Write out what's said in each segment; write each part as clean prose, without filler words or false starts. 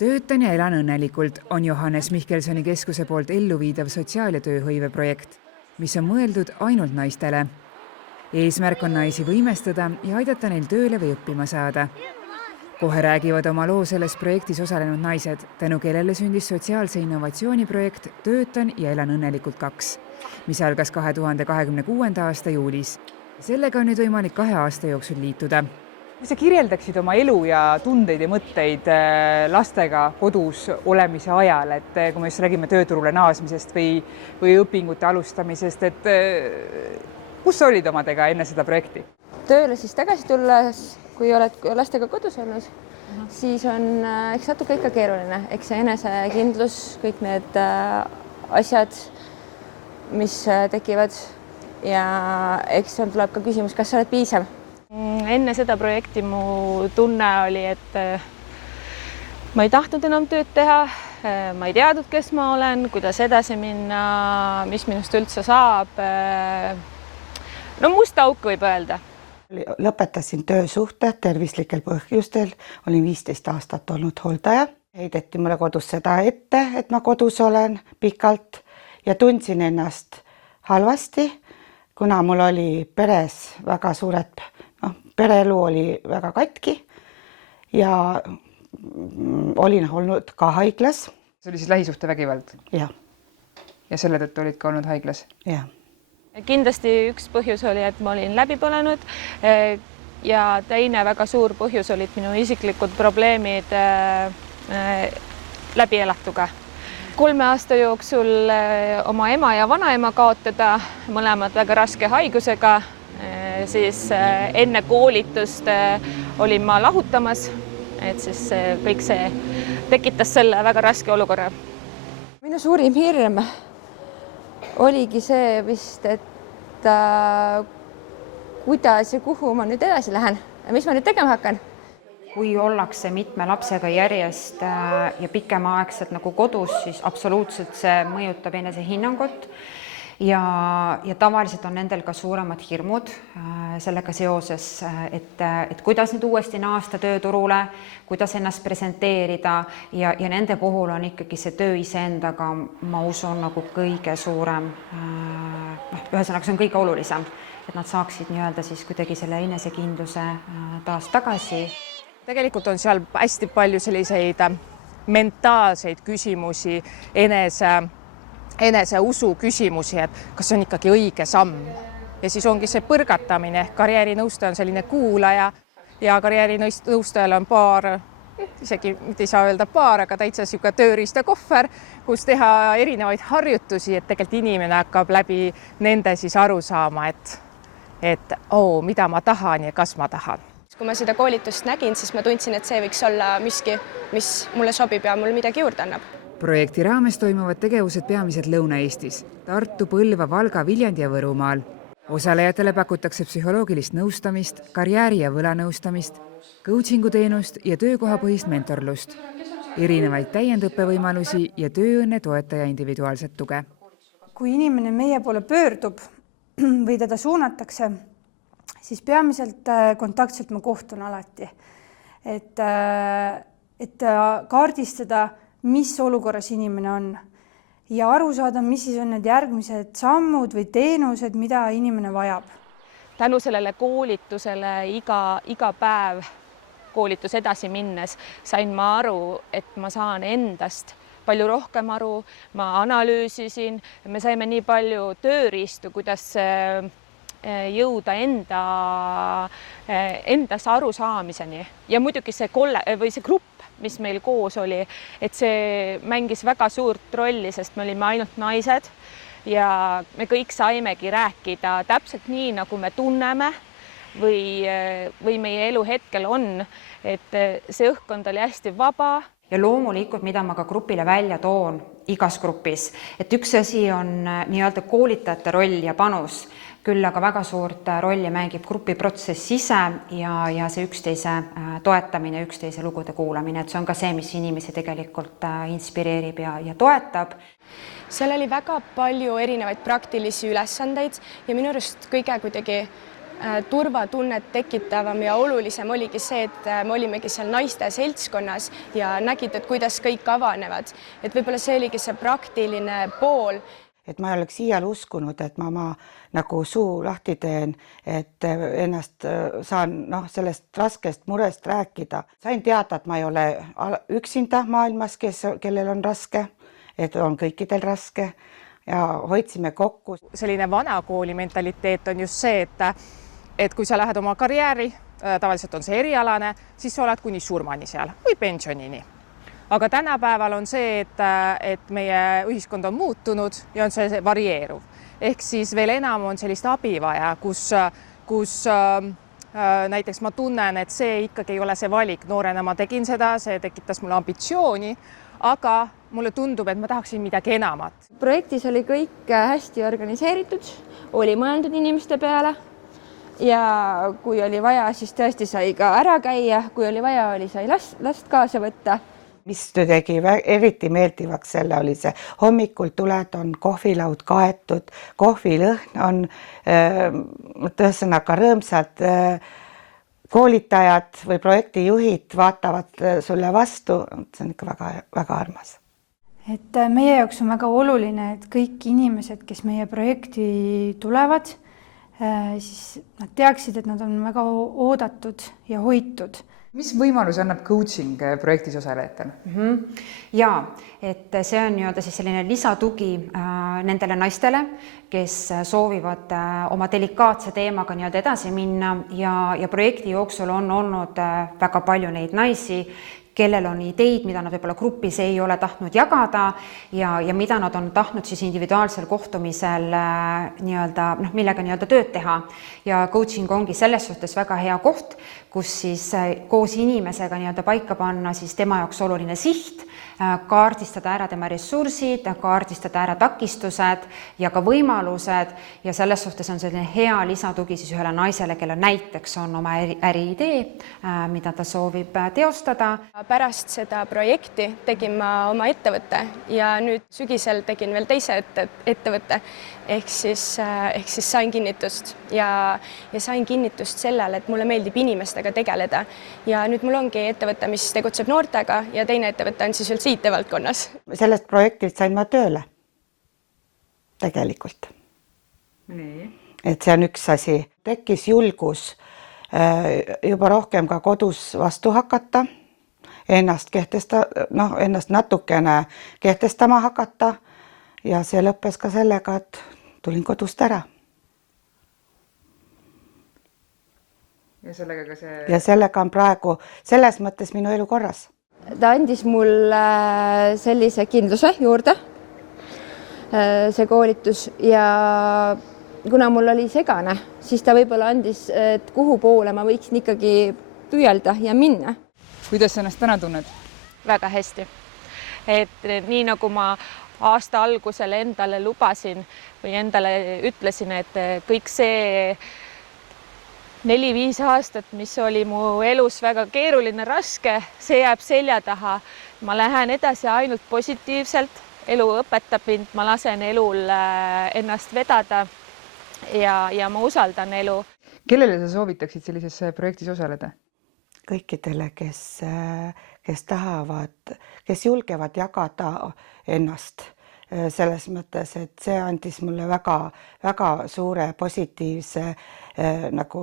Töötan ja elan õnnelikult on Johannes Mihkelsoni keskuse poolt elluviidav sotsiaal- ja tööhõiveprojekt, mis on mõeldud ainult naistele. Eesmärk on naisi võimestada ja aidata neil tööle või õppima saada. Kohe räägivad oma loo selles projektis osalenud naised, tänu kellele sündis sotsiaalse innovatsiooni projekt Töötan ja elan õnnelikult 2, mis algas 2026. aasta juulis. Sellega on nüüd võimalik 2 aasta jooksul liituda. Kui sa kirjeldaksid oma elu ja tundeid ja mõtteid lastega kodus olemise ajal, et kui me just räägime tööturule naasmisest või õpingute alustamisest, et kus sa olid omadega enne seda projekti? Tööle siis tagasi tulles, kui oled lastega kodus olnud, siis on eks natuke ikka keeruline. Eks see enesekindlus, kõik need asjad, mis tekivad ja eks seal tuleb ka küsimus, kas sa oled piisav. Enne seda projekti mu tunne oli, et ma ei tahtnud enam tööd teha, ma ei teadnud, kes ma olen, kuidas edasi minna, mis minust üldse saab. No musta auk võib öelda. Lõpetasin töösuhte tervislikel põhjustel, olin 15 aastat olnud hooldaja. Heideti mulle kodus seda ette, et ma kodus olen pikalt ja tundsin ennast halvasti, kuna mul oli peres väga suured pereelu oli väga katki ja olin olnud ka haiglas. See oli siis lähisuhtevägivald? Jah. Ja selle tõttu olid ka olnud haiglas? Jah. Kindlasti üks põhjus oli, et ma olin läbi põlenud ja teine väga suur põhjus olid minu isiklikud probleemid läbielatuga. 3 aasta jooksul oma ema ja vanaema kaotada, mõlemad väga raske haigusega. Siis enne koolitust olin ma lahutamas, et siis kõik see tekitas selle väga raske olukorra. Minu suurim hirm oligi see vist, et kuidas ja kuhu ma nüüd edasi lähen ja mis ma nüüd tegema hakkan. Kui ollakse mitme lapsega järjest ja pikemaaegselt nagu kodus, siis absoluutselt see mõjutab enese hinnangut. Ja tavaliselt on nendel ka suuremad hirmud sellega seoses, et kuidas nüüd uuesti naasta tööturule, kuidas ennast presenteerida ja nende puhul on ikkagi see töö iseendaga, ma usun, nagu kõige suurem, ühesõnaga see on kõige olulisem, et nad saaksid nii-öelda siis kuidagi selle enesekindluse taas tagasi. Tegelikult on seal hästi palju selliseid mentaalseid küsimusi, enese usu küsimusi, et kas on ikkagi õige samm. Ja siis ongi see põrgatamine. Karjäärinõustaja on selline kuulaja ja karjäärinõustajal on paar, isegi mitte ei saa öelda paar, aga täitsa siuke tööriista kohver, kus teha erinevaid harjutusi, et tegelikult inimene hakkab läbi nende siis aru saama, et mida ma tahan ja kas ma tahan. Kui ma seda koolitust nägin, siis ma tundsin, et see võiks olla miski, mis mulle sobib ja mulle midagi juurde annab. Projekti raames toimuvad tegevused peamiselt Lõuna-Eestis, Tartu, Põlva, Valga, Viljandi ja Võrumaal. Osalejatele pakutakse psühholoogilist nõustamist, karjääri- ja võlanõustamist, coachingu teenust ja töökohapõhist mentorlust, erinevaid täiendõppevõimalusi ja tööõnne toetaja individuaalset tuge. Kui inimene meie poole pöördub või teda suunatakse, siis peamiselt kontaktselt ma kohtun alati, et kaardistada, mis olukorras inimene on ja aru saada, mis siis on need järgmised sammud või teenused, mida inimene vajab. Tänu sellele koolitusele iga päev koolitus edasi minnes sain ma aru, et ma saan endast palju rohkem aru, ma analüüsisin, me saime nii palju tööriistu, kuidas jõuda endas arusaamiseni ja muidugi see grupp, mis meil koos oli, et see mängis väga suurt rolli, sest me olime ainult naised ja me kõik saimegi rääkida täpselt nii, nagu me tunneme või meie elu hetkel on, et see õhkkond oli hästi vaba. Ja loomulikult, mida ma ka grupile välja toon igas grupis, et üks asi on nii-öelda koolitajate roll ja panus, küll aga väga suurt rolli mängib grupiprotsess ise ja see üksteise toetamine, üksteise lugude kuulamine, et see on ka see, mis inimesi tegelikult inspireerib ja toetab. Seal oli väga palju erinevaid praktilisi ülesandeid ja minu arust kõige kuidagi turvatunnet tekitavam ja olulisem oligi see, et me olimegi seal naiste seltskonnas ja nägid, et kuidas kõik avanevad. Et võib-olla see oligi see praktiline pool. Et ma ei oleks iial uskunud, et ma nagu suu lahti teen, et ennast saan sellest raskest murest rääkida. Sain teada, et ma ei ole üksinda maailmas, kellel on raske, et on kõikidel raske ja hoidsime kokku. Selline vanakooli mentaliteet on just see, et kui sa lähed oma karjääri, tavaliselt on see erialane, siis sa oled kuni surmani seal või pensionini. Aga tänapäeval on see, et meie ühiskond on muutunud ja on see varieeruv. Ehk siis veel enam on sellist abi vaja, kus näiteks ma tunnen, et see ikkagi ei ole see valik. Noorena ma tegin seda, see tekitas mulle ambitsiooni, aga mulle tundub, et ma tahaksin midagi enamat. Projektis oli kõik hästi organiseeritud, oli mõeldud inimeste peale ja kui oli vaja, siis tõesti sai ka ära käia, kui oli vaja, sai last kaasa võtta. Mis tegi eriti meeldivaks, selle oli see hommikul tuled, on kohvilaud kaetud, kohvilõhn on ühesõnaga rõõmsad koolitajad või projektijuhid vaatavad sulle vastu, see on ikka väga armas. Et meie jaoks on väga oluline, et kõik inimesed, kes meie projekti tulevad, siis nad teaksid, et nad on väga oodatud ja hoitud. Mis võimalus annab coaching projektis osalejatele? Ja, et see on siis selline lisatugi nendele naistele, kes soovivad oma delikaatse teemaga edasi minna ja projekti jooksul on olnud väga palju neid naisi, kellel on ideid, mida nad võib-olla grupis ei ole tahtnud jagada ja mida nad on tahtnud siis individuaalsel kohtumisel millega tööd teha. Ja coaching ongi selles suhtes väga hea koht, kus siis koos inimesega paika panna siis tema jaoks oluline siht, kaardistada ära tema ressursid, kaardistada ära takistused ja ka võimalused ja selles suhtes on selline hea lisatugi siis ühele naisele, kellel näiteks on oma äriidee, mida ta soovib teostada. Pärast seda projekti tegin ma oma ettevõtte ja nüüd sügisel tegin veel teise ettevõtte ehk siis sain kinnitust ja sain kinnitust sellele, et mulle meeldib inimestega tegeleda ja nüüd mul ongi ettevõte, mis tegutseb noortega ja teine ettevõte on siis üldse IT-valdkonnas. Sellest projektilt sain ma tööle tegelikult. Et see on üks asi. Tekkis julgus juba rohkem ka kodus vastu hakata, ennast natukene kehtestama hakata ja see lõppes ka sellega, et tulin kodust ära. Ja sellega on praegu selles mõttes minu elu korras. Ta andis mulle sellise kindluse juurde, see koolitus ja kuna mul oli segane, siis ta võib-olla andis, et kuhu poole ma võiksin ikkagi püüelda ja minna. Kuidas sa ennast täna tunned? Väga hästi. Et nii nagu ma aasta algusel endale lubasin või endale ütlesin, et kõik see 4-5 aastat, mis oli mu elus väga keeruline, raske, see jääb selja taha. Ma lähen edasi ainult positiivselt, elu õpetab mind, ma lasen elul ennast vedada ja ma usaldan elu. Kellele sa soovitaksid sellises projektis osaleda? Kõikidele, kes tahavad, kes julgevad jagada ennast selles mõttes, et see andis mulle väga suure positiivse nagu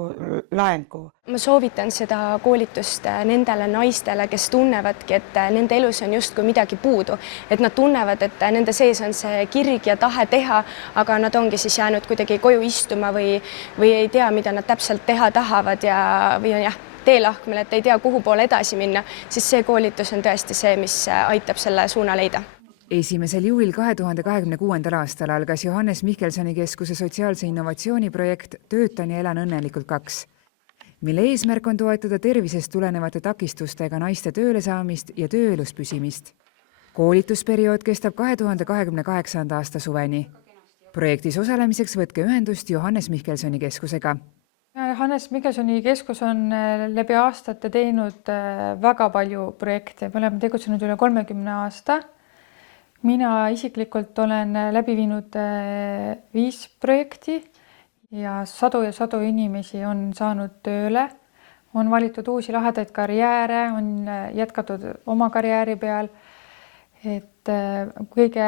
laengu. Ma soovitan seda koolitust nendele naistele, kes tunnevadki, et nende elus on justkui midagi puudu, et nad tunnevad, et nende sees on see kirg ja tahe teha, aga nad ongi siis jäänud kuidagi koju istuma või ei tea, mida nad täpselt teha tahavad või on teelahkmel, et ei tea, kuhu poole edasi minna, siis see koolitus on tõesti see, mis aitab selle suuna leida. 1. juulil 2026. aastal algas Johannes Mihkelsoni keskuse sotsiaalse innovatsiooni projekt Töötan ja elan õnnelikult 2, mille eesmärk on toetada tervisest tulenevate takistustega naiste tööle saamist ja tööelus püsimist. Koolitusperiood kestab 2028. aasta suveni. Projektis osalemiseks võtke ühendust Johannes Mihkelsoni keskusega. Johannes Mihkelsoni keskus on läbi aastate teinud väga palju projekte. Me oleme tegutsenud üle 30 aasta. Mina isiklikult olen läbi viinud 5 projekti ja sadu inimesi on saanud tööle, on valitud uusi lahedaid karjääre, on jätkatud oma karjääri peal. Et kõige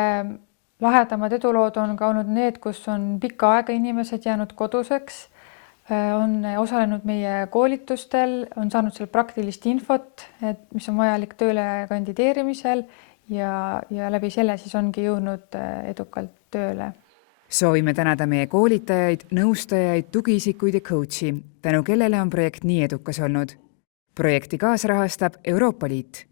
lahedamad edulood on ka olnud need, kus on pikka aega inimesed jäänud koduseks, on osalenud meie koolitustel, on saanud seal praktilist infot, mis on vajalik tööle kandideerimisel ja läbi selle siis ongi jõudnud edukalt tööle. Soovime tänada meie koolitajaid, nõustajaid, tugiisikuid ja coachi, tänu kellele on projekt nii edukas olnud. Projekti kaasrahastab Euroopa Liit.